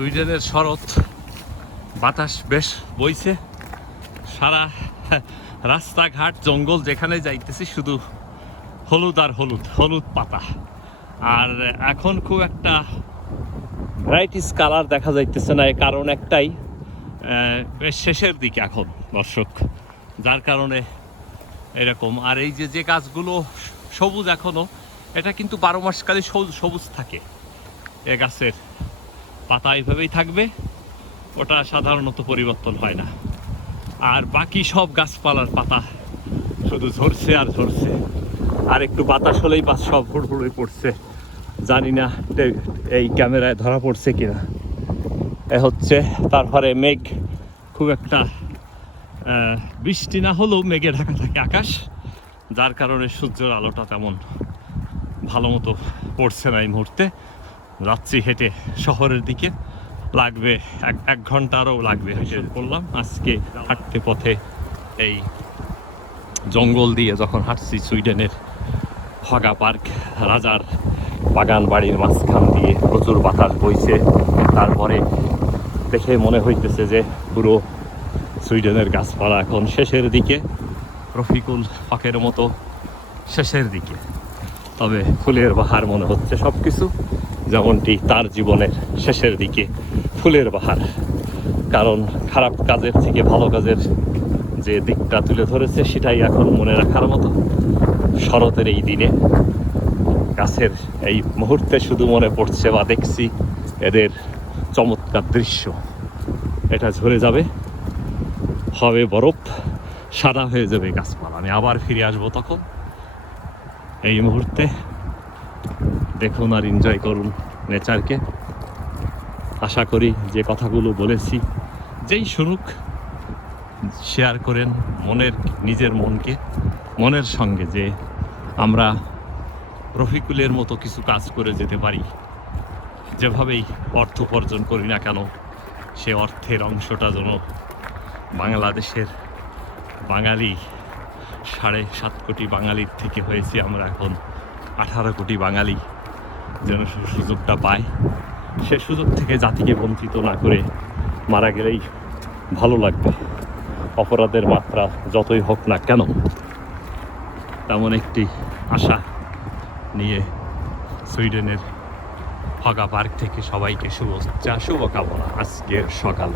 সুইডেনের শরৎ বাতাস বেশ বইছে, সারা রাস্তাঘাট জঙ্গল যেখানে যাইতেছি শুধু হলুদ আর হলুদ, হলুদ পাতা। আর এখন খুব একটা ভ্যারাইটিস কালার দেখা যাইতেছে না, কারণ একটাই, বেশ শেষের দিকে এখন দর্শক, যার কারণে এরকম। আর এই যে গাছগুলো সবুজ এখনো, এটা কিন্তু 12 মাসকালই সবুজ থাকে। এ গাছের পাতা এইভাবেই থাকবে, ওটা সাধারণত পরিবর্তন হয় না। আর বাকি সব গাছপালার পাতা শুধু ঝরছে আর ঝরছে, আর একটু বাতাস হলেই সব হুড়হুড়ে পড়ছে। জানি না এই ক্যামেরায় ধরা পড়ছে কিনা। এ হচ্ছে, তারপরে মেঘ, খুব একটা বৃষ্টি না হলেও মেঘে ঢাকা থাকে আকাশ, যার কারণে সূর্যের আলোটা তেমন ভালো মতো পড়ছে না এই মুহূর্তে। যাচ্ছি হেঁটে শহরের দিকে, লাগবে এক ঘন্টা আরও লাগবে। হেঁটে করলাম আজকে হাঁটতে পথে, এই জঙ্গল দিয়ে যখন হাঁটছি, সুইডেনের হাগা পার্ক, রাজার বাগান বাড়ির মাঝখান দিয়ে প্রচুর বাতাস বইছে। তারপরে দেখে মনে হইতেছে যে পুরো সুইডেনের গাছপালা এখন শেষের দিকে, রফিকুল হকের মতো শেষের দিকে। তবে ফুলের বাহার মনে হচ্ছে সব কিছু, যেমনটি তার জীবনের শেষের দিকে ফুলের বাহার। কারণ খারাপ কাজের থেকে ভালো কাজের যে দিকটা তুলে ধরেছে, সেটাই এখন মনে রাখার মতো। শরতের এই দিনে গাছের এই মুহূর্তে শুধু মনে পড়ছে বা দেখছি এদের চমৎকার দৃশ্য। এটা ঝরে যাবে, হবে বরফ, সাদা হয়ে যাবে গাছপালা। আমি আবার ফিরে আসবো তখন। এই মুহূর্তে দেখুন আর এনজয় করুন নেচারকে। আশা করি যে কথাগুলো বলেছি, যেই শুনুক, শেয়ার করেন নিজের মনের সঙ্গে, যে আমরা রফিকুলের মতো কিছু কাজ করে যেতে পারি। যেভাবেই অর্থ উপার্জন করি না কেন, সে অর্থের অংশটা যেন বাংলাদেশের বাঙালি 7.5 কোটি বাঙালির থেকে হয়েছে আমরা এখন 18 কোটি বাঙালি, যেন সুযোগটা পায়। সে সুযোগ থেকে জাতিকে বঞ্চিত না করে মারা গেলেই ভালো লাগবে। অপরাধের মাত্রা যতই হোক না কেন, তেমন একটি আশা নিয়ে সুইডেনের হাগা পার্ক থেকে সবাইকে শুভকামনা আজকের সকাল।